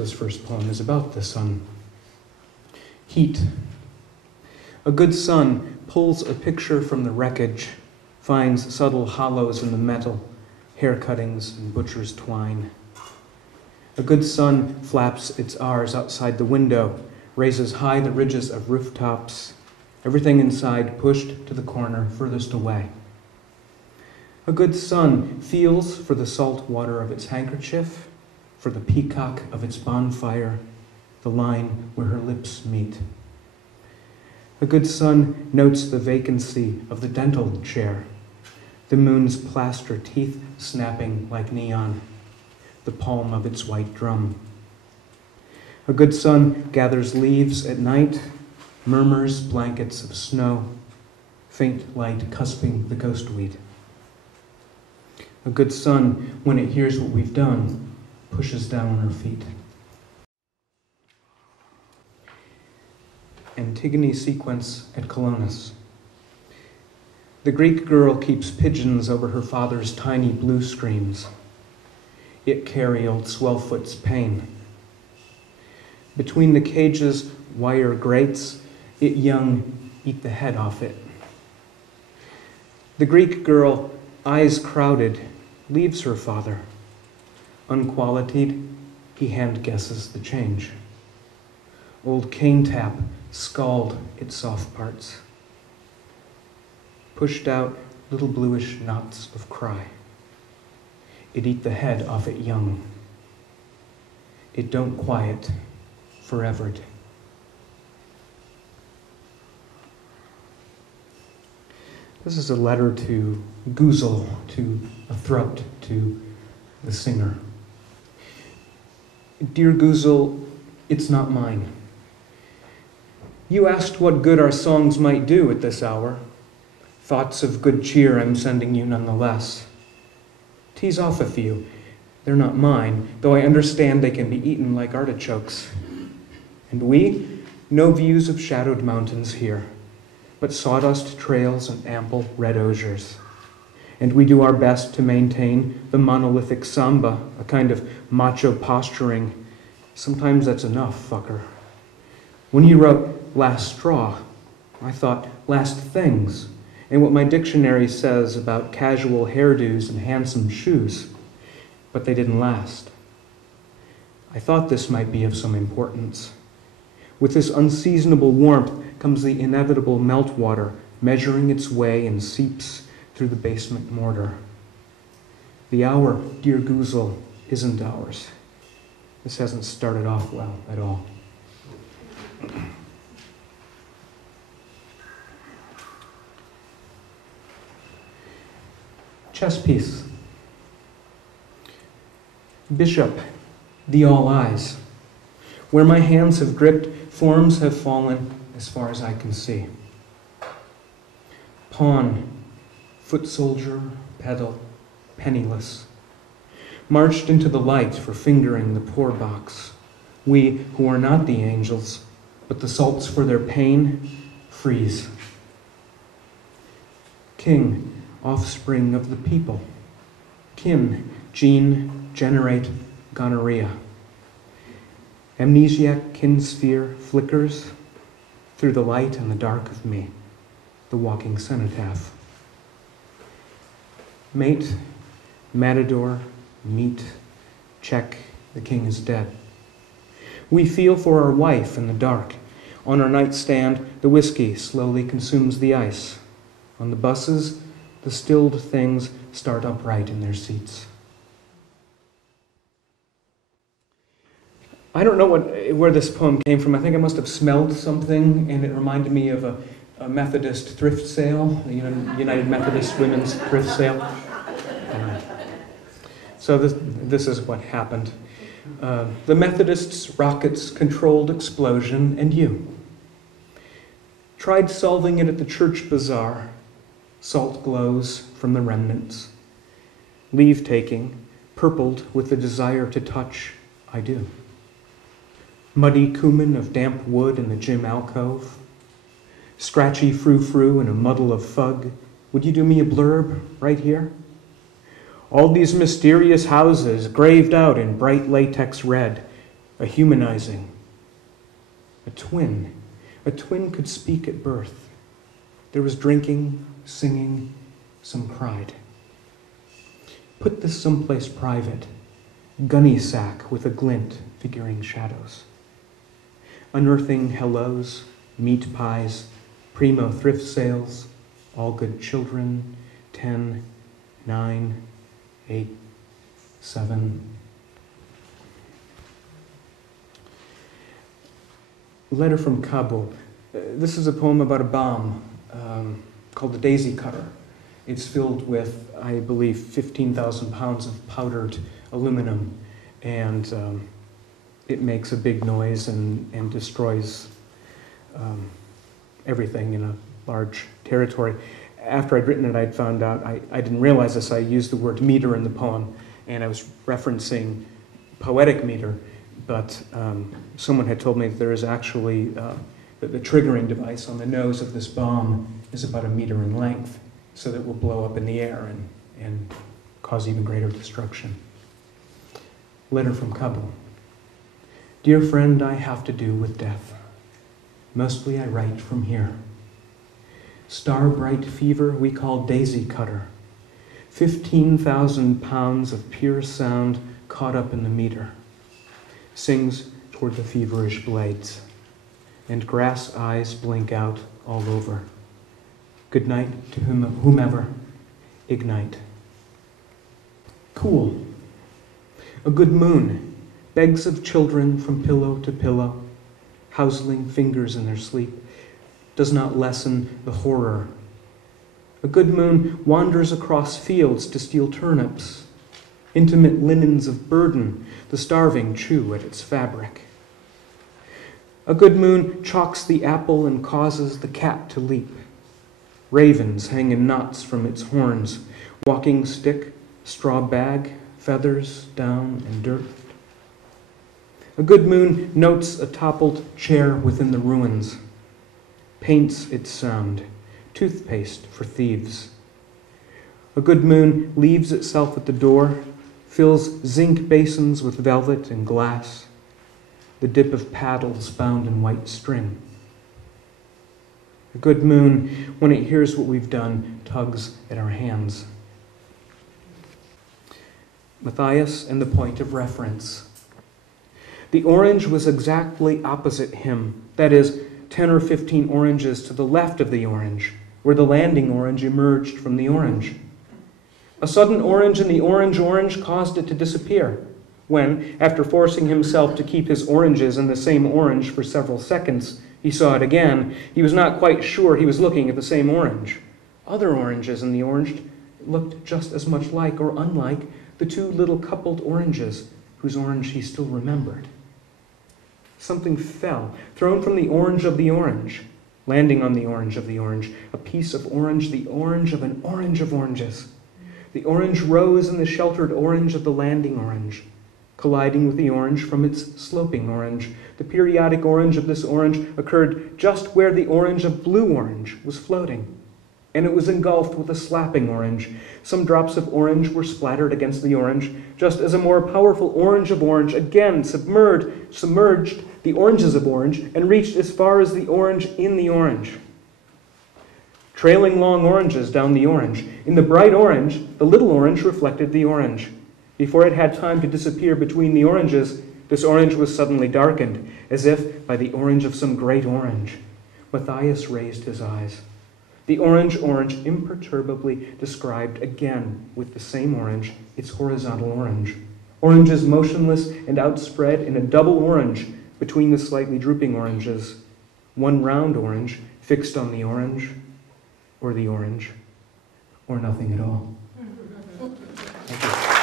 This first poem is about the sun. Heat. A good sun pulls a picture from the wreckage, finds subtle hollows in the metal, hair cuttings and butcher's twine. A good sun flaps its R's outside the window, raises high the ridges of rooftops, everything inside pushed to the corner furthest away. A good sun feels for the salt water of its handkerchief, for the peacock of its bonfire, the line where her lips meet. A good sun notes the vacancy of the dental chair, the moon's plaster teeth snapping like neon, the palm of its white drum. A good sun gathers leaves at night, murmurs blankets of snow, faint light cusping the ghostweed. A good sun, when it hears what we've done, pushes down her feet. Antigone sequence at Colonus. The Greek girl keeps pigeons over her father's tiny blue screens. It carry old Swellfoot's pain. Between the cage's wire grates, it young eat the head off it. The Greek girl, eyes crowded, leaves her father. Unqualitied, he hand guesses the change. Old cane tap scald its soft parts. Pushed out little bluish knots of cry. It eat the head off it young. It don't quiet forever. This is a letter to Guzel, to a throat, to the singer. Dear Guzel, it's not mine. You asked what good our songs might do at this hour. Thoughts of good cheer I'm sending you nonetheless. Tease off a few. They're not mine, though I understand they can be eaten like artichokes. And we, no views of shadowed mountains here, but sawdust trails and ample red osiers. And we do our best to maintain the monolithic samba, a kind of macho posturing. Sometimes that's enough, fucker. When you wrote Last Straw, I thought Last Things, and what my dictionary says about casual hairdos and handsome shoes, but they didn't last. I thought this might be of some importance. With this unseasonable warmth comes the inevitable meltwater, measuring its way in seeps through the basement mortar. The hour, dear Guzel, isn't ours. This hasn't started off well at all. Chess piece. Bishop, the all eyes. Where my hands have gripped, forms have fallen as far as I can see. Pawn, foot soldier, pedal, penniless. Marched into the light for fingering the poor box. We who are not the angels, but the salts for their pain, freeze. King, offspring of the people. Kin, gene, generate, gonorrhea. Amnesiac kinsphere flickers through the light and the dark of me, the walking cenotaph. Mate, matador, meat, check, the king is dead. We feel for our wife in the dark. On our nightstand, the whiskey slowly consumes the ice. On the buses, the stilled things start upright in their seats. I don't know where this poem came from. I think I must have smelled something, and it reminded me of a Methodist thrift sale, a United Methodist Women's thrift sale. So this is what happened. The Methodists' rockets-controlled explosion, and you. Tried solving it at the church bazaar. Salt glows from the remnants. Leave-taking, purpled with the desire to touch, I do. Muddy cumin of damp wood in the gym alcove. Scratchy frou-frou in a muddle of fug. Would you do me a blurb right here? All these mysterious houses graved out in bright latex red. a humanizing, a twin. A twin could speak at birth. There was drinking, singing, some pride. Put this someplace private, gunny sack with a glint figuring shadows. Unearthing hellos, meat pies, primo thrift sales, all good children, 10, 9, 8, 7. Letter from Kabul. This is a poem about a bomb called the Daisy Cutter. It's filled with, I believe, 15,000 pounds of powdered aluminum, and it makes a big noise and destroys everything in a large territory. After I'd written it, I'd found out, I didn't realize this, I used the word meter in the poem, and I was referencing poetic meter, but someone had told me that there is actually, that the triggering device on the nose of this bomb is about 1 meter in length, so that it will blow up in the air and cause even greater destruction. Letter from Kabul. Dear friend, I have to do with death. Mostly I write from here. Star-bright fever we call Daisy Cutter. 15,000 pounds of pure sound caught up in the meter. Sings toward the feverish blades. And grass eyes blink out all over. Good night to whomever. Ignite. Cool. A good moon begs of children from pillow to pillow, housling fingers in their sleep, does not lessen the horror. A good moon wanders across fields to steal turnips. Intimate linens of burden, the starving chew at its fabric. A good moon chalks the apple and causes the cat to leap. Ravens hang in knots from its horns, walking stick, straw bag, feathers, down, and dirt. A good moon notes a toppled chair within the ruins, paints its sound, toothpaste for thieves. A good moon leaves itself at the door, fills zinc basins with velvet and glass, the dip of paddles bound in white string. A good moon, when it hears what we've done, tugs at our hands. Matthias and the point of reference. The orange was exactly opposite him, that is, 10 or 15 oranges to the left of the orange, where the landing orange emerged from the orange. A sudden orange in the orange caused it to disappear, when, after forcing himself to keep his oranges in the same orange for several seconds, he saw it again. He was not quite sure he was looking at the same orange. Other oranges in the orange looked just as much like or unlike the 2 little coupled oranges, whose orange he still remembered. Something fell, thrown from the orange of the orange, landing on the orange of the orange, a piece of orange, the orange of an orange of oranges. The orange rose in the sheltered orange of the landing orange, colliding with the orange from its sloping orange. The periodic orange of this orange occurred just where the orange of blue orange was floating, and it was engulfed with a slapping orange. Some drops of orange were splattered against the orange, just as a more powerful orange of orange again submerged the oranges of orange and reached as far as the orange in the orange. Trailing long oranges down the orange. In the bright orange, the little orange reflected the orange. Before it had time to disappear between the oranges, this orange was suddenly darkened, as if by the orange of some great orange. Matthias raised his eyes. The orange imperturbably described again with the same orange, its horizontal orange. Oranges motionless and outspread in a double orange between the slightly drooping oranges. One round orange fixed on the orange, or nothing at all. Thank you.